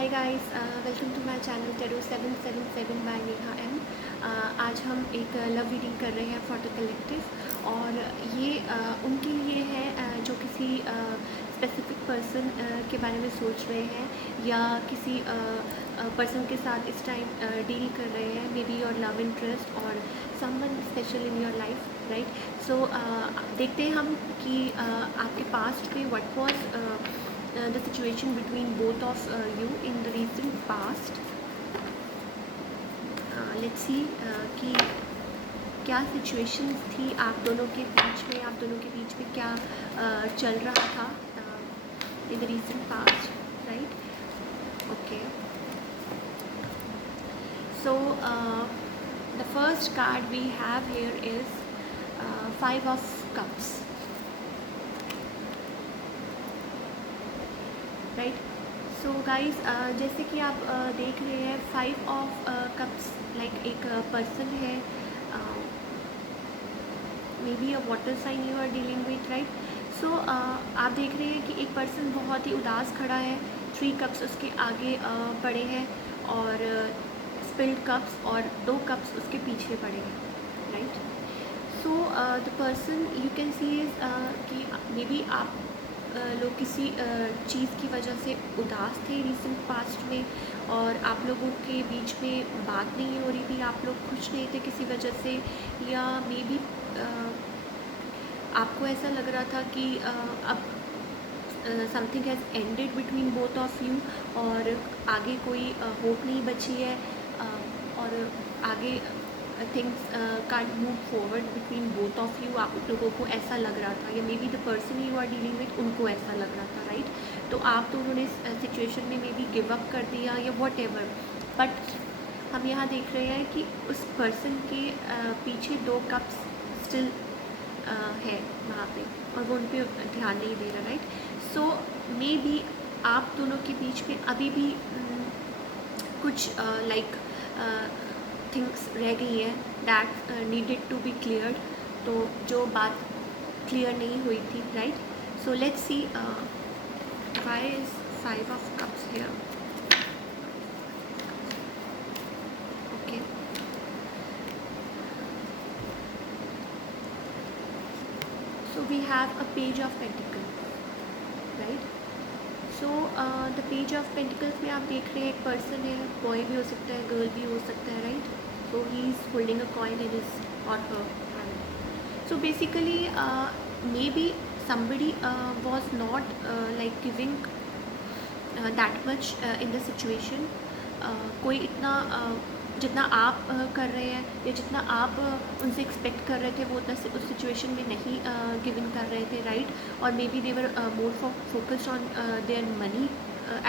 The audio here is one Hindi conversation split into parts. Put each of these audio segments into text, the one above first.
Hi guys, welcome to my channel tarot 777 by Neha M. आज हम एक लव रीडिंग कर रहे हैं फॉर द कलेक्टिव, और ये उनके लिए है जो किसी स्पेसिफिक पर्सन के बारे में सोच रहे हैं या किसी पर्सन के साथ इस टाइम डील कर रहे हैं, maybe your love interest और someone special in your life, right. So देखते हैं हम कि आपके पास्ट में what was the situation between both of you in the recent past. Let's see कि क्या situations थी आप दोनों के बीच में, आप दोनों के बीच में क्या चल रहा था in the recent past, right? Okay. So the first card we have here is Five of Cups. Right. So guys, जैसे कि आप देख रहे हैं, 5 of Cups लाइक एक पर्सन है, maybe a water sign you are dealing with, right. So आप देख रहे हैं कि एक पर्सन बहुत ही उदास खड़ा है, 3 कप्स उसके आगे पड़े हैं और स्पिल्ड कप्स और 2 कप्स उसके पीछे पड़े हैं, right. So the person you can see is कि मे बी आप लोग किसी चीज़ की वजह से उदास थे रिसेंट पास्ट में, और आप लोगों के बीच में बात नहीं हो रही थी, आप लोग खुश नहीं थे किसी वजह से, या मे बी आपको ऐसा लग रहा था कि अब something has ended between both of you और आगे कोई होप नहीं बची है, और आगे things can't move forward between both of you. आप लोगों को ऐसा लग रहा था, या maybe the person you are dealing with उनको ऐसा लग रहा था, राइट। तो आप दोनों ने सिचुएशन में मे बी गिव अप कर दिया या वॉट एवर, बट हम यहाँ देख रहे हैं कि उस पर्सन के पीछे 2 कप्स स्टिल है वहाँ पे, और वो उन पर ध्यान नहीं दे रहा, राइट। सो मे बी आप दोनों के बीच में अभी भी कुछ लाइक थिंग्स रह गई हैं that needed to be cleared, तो जो बात क्लियर नहीं हुई थी, right. So let's see why is 5 of Cups here. Okay, so we have a page of pentacles, right. So the page of pentacles में आप देख रहे हैं एक पर्सन है, बॉय भी हो सकता है, गर्ल भी हो सकता है, right. So he is holding a coin in his or her hand. So basically, maybe somebody was not like giving that much in the situation. कोई इतना जितना आप कर रहे हैं या जितना आप उनसे एक्सपेक्ट कर रहे थे, वो उतना उस सिचुएशन में नहीं गिवन कर रहे थे, राइट। और maybe they were more focused on their money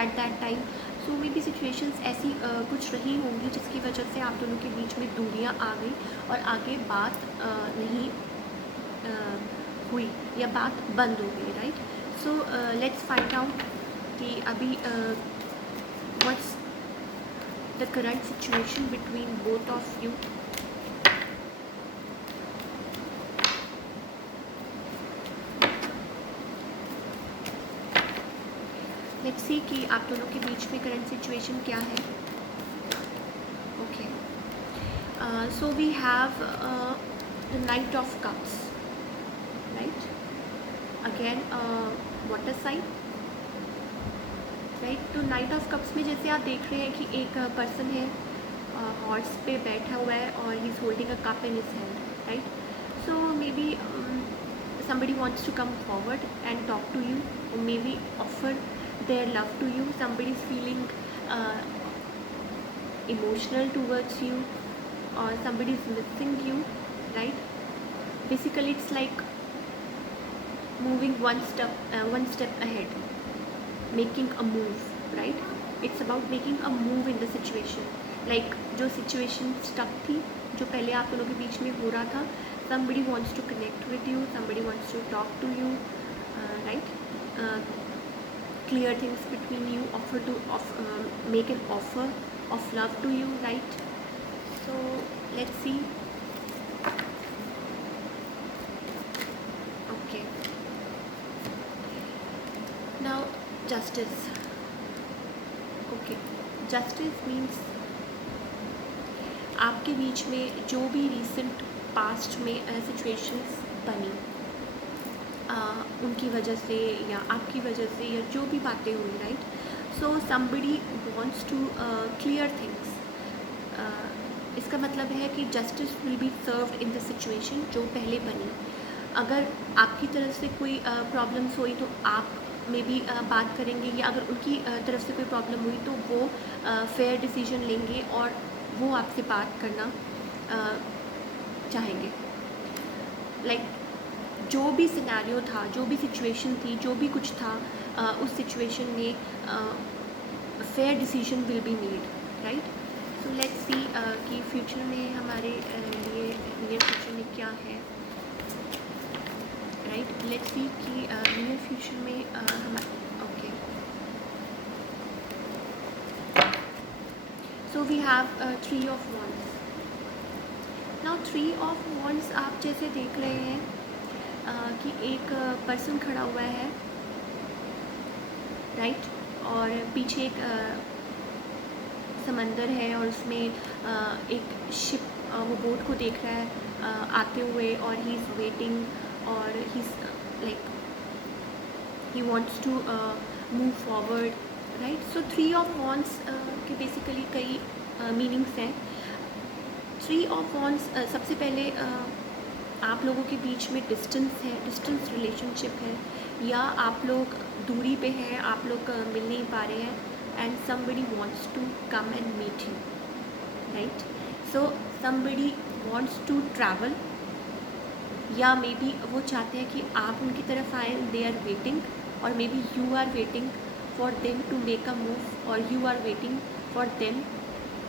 at that time. So maybe situations ऐसी कुछ रही होंगी जिसकी वजह से आप दोनों के बीच में दूरियां आ गई और आगे बात नहीं हुई या बात बंद हो गई, right. So let's find out कि अभी what's the current situation between both of you. Let's see कि आप दोनों के बीच में current situation क्या है. Okay. So we have the Knight of Cups, right? Again, water sign. Right. तो नाइट ऑफ कप्स में जैसे आप देख रहे हैं कि एक पर्सन है हॉर्स पे बैठा हुआ है और he is holding a cup in his hand, right. So may be somebody wants to come forward and talk to you, or maybe offer their love to you. Somebody is feeling emotional towards you, or somebody is missing you, right. Basically it's like moving one step ahead, making a move, right. It's about making a move in the situation, like जो situation stuck थी, जो पहले आप दोनों के बीच में हो रहा था, somebody wants to connect with you, somebody wants to talk to you, right. Clear things between you, make an offer of love to you, right. So let's see. Okay, now Justice. Okay, justice means आपके बीच में जो भी रिसेंट पास्ट में सिचुएशंस बनी उनकी वजह से या आपकी वजह से या जो भी बातें हुई, right? So somebody wants to clear things. इसका मतलब है कि justice will be served in the situation जो पहले बनी। अगर आपकी तरफ से कोई प्रॉब्लम्स हुई तो आप में भी बात करेंगे, या अगर उनकी तरफ से कोई प्रॉब्लम हुई तो वो फेयर डिसीजन लेंगे और वो आपसे बात करना चाहेंगे। लाइक जो भी सिनेरियो था, जो भी सिचुएशन थी, जो भी कुछ था, उस सिचुएशन में fair decision will be made, right? So let's see कि फ्यूचर में हमारे लिए नियर फ्यूचर में क्या है, राइट? लेट्स सी कि नियर फ्यूचर में okay, so we have 3 of wands. Now 3 of wands आप जैसे देख रहे हैं कि एक पर्सन खड़ा हुआ है, राइट? और पीछे एक समंदर है और उसमें एक शिप वो बोट को देख रहा है आते हुए, और ही इज़ वेटिंग, और he is like he wants to move forward, right? So 3 of wands के बेसिकली कई मीनिंग्स हैं। 3 ऑफ वॉन्ड्स सबसे पहले आप लोगों के बीच में डिस्टेंस है, डिस्टेंस रिलेशनशिप है, या आप लोग दूरी पे हैं, आप लोग मिल नहीं पा रहे हैं, and somebody wants to come and meet you, right? So somebody wants to travel, या मे बी वो चाहते हैं कि आप उनकी तरफ आए, दे आर वेटिंग, और maybe you are waiting for them to make a move, और you are waiting for them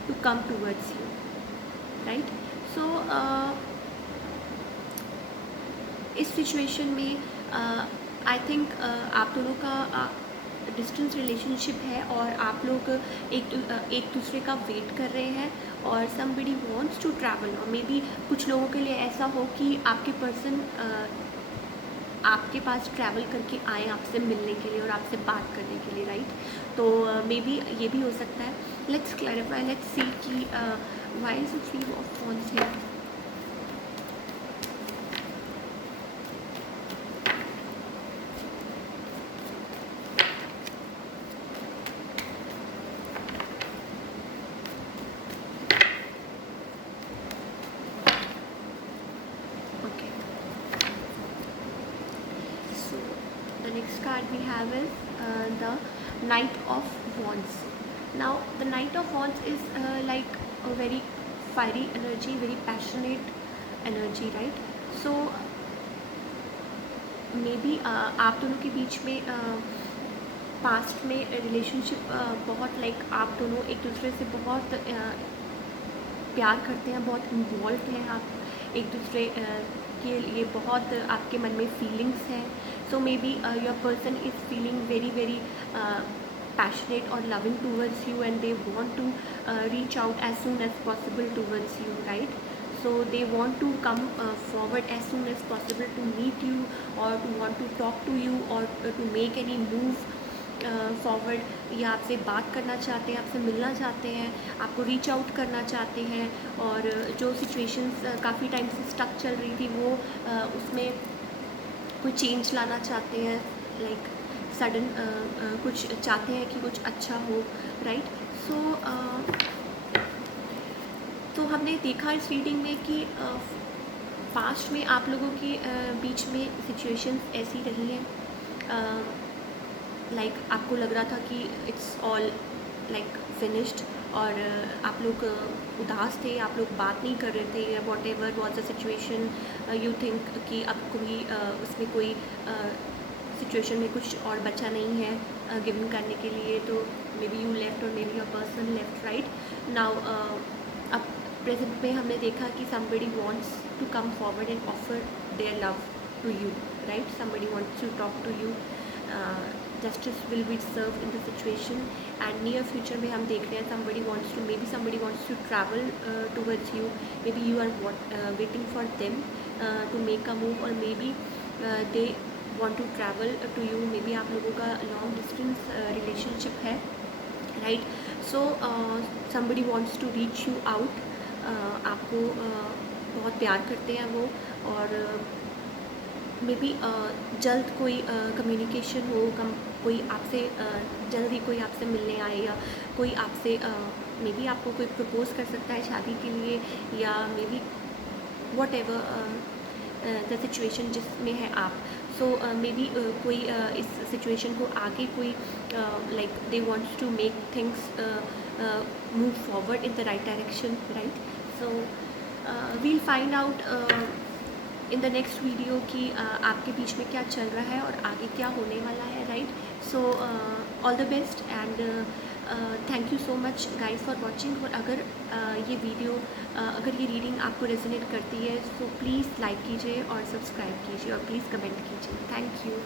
to come towards you, right? So इस सिचुएशन में आई थिंक आप दोनों का डिस्टेंस रिलेशनशिप है, और आप लोग एक दूसरे का वेट कर रहे हैं, और समबडी वांट्स टू ट्रैवल, और मे बी कुछ लोगों के लिए ऐसा हो कि आपके पर्सन आपके पास ट्रैवल करके आए आपसे मिलने के लिए और आपसे बात करने के लिए, राइट? तो मे बी ये भी हो सकता है। लेट्स क्लैरिफाई, लेट्स सी कि why is the 3 of wands here. Next card we have is the Knight of Wands. Now the Knight of Wands is like a very fiery energy, very passionate energy, right? So maybe आप दोनों के बीच में पास्ट में रिलेशनशिप बहुत लाइक आप दोनों एक दूसरे से बहुत प्यार करते हैं, बहुत इन्वॉल्व हैं, आप एक दूसरे के लिए बहुत आपके मन में फीलिंग्स हैं। So maybe your person is feeling very very passionate or loving towards you, and they want to reach out as soon as possible towards you, right? So they want to come forward as soon as possible to meet you, or to want to talk to you, or to make any move forward, या आपसे बात करना चाहते हैं, आपसे मिलना चाहते हैं, आपको रीच आउट करना चाहते हैं, और जो सिचुएशंस काफ़ी टाइम से स्टक चल रही थी वो उसमें कोई चेंज लाना चाहते हैं, लाइक सडन कुछ चाहते हैं कि कुछ अच्छा हो, राइट? सो तो हमने देखा इस रीडिंग में कि पास्ट में आप लोगों के बीच में सिचुएशंस ऐसी रही हैं, लाइक आपको लग रहा था कि इट्स ऑल लाइक फिनिश्ड, और आप लोग उदास थे, आप लोग बात नहीं कर रहे थे, what ever was the situation, you think कि अब कोई उसमें कोई सिचुएशन में कुछ और बचा नहीं है गिवन करने के लिए, तो मे बी यू लेफ्ट और maybe your person left, right? Now अब प्रेजेंट में हमने देखा कि somebody wants to come forward and offer their love to you, right? Somebody wants to talk to you, justice will be served in the situation, and near future में हम देख रहे हैं somebody wants to travel towards you, maybe you are waiting for them to make a move, or maybe they want to travel to you, maybe आप लोगों का long distance relationship है, right. So somebody wants to reach you out. आपको बहुत प्यार करते हैं वो, और मे बी जल्द कोई कम्युनिकेशन हो, कोई आपसे जल्द ही कोई आपसे मिलने आए, या कोई आपसे मे बी आपको कोई प्रपोज़ कर सकता है शादी के लिए, या may be what ever the situation जिसमें है आप. सो मे बी कोई इस सिचुएशन को आगे कोई like they wants to make things move forward in the right direction, right. So we'll find out in the next video कि आपके बीच में क्या चल रहा है और आगे क्या होने वाला है, right. So all the best and thank you so much guys for watching. और अगर ये वीडियो अगर ये रीडिंग आपको रेजोनेट करती है, सो प्लीज़ लाइक कीजिए और सब्सक्राइब कीजिए और प्लीज़ कमेंट कीजिए. Thank you.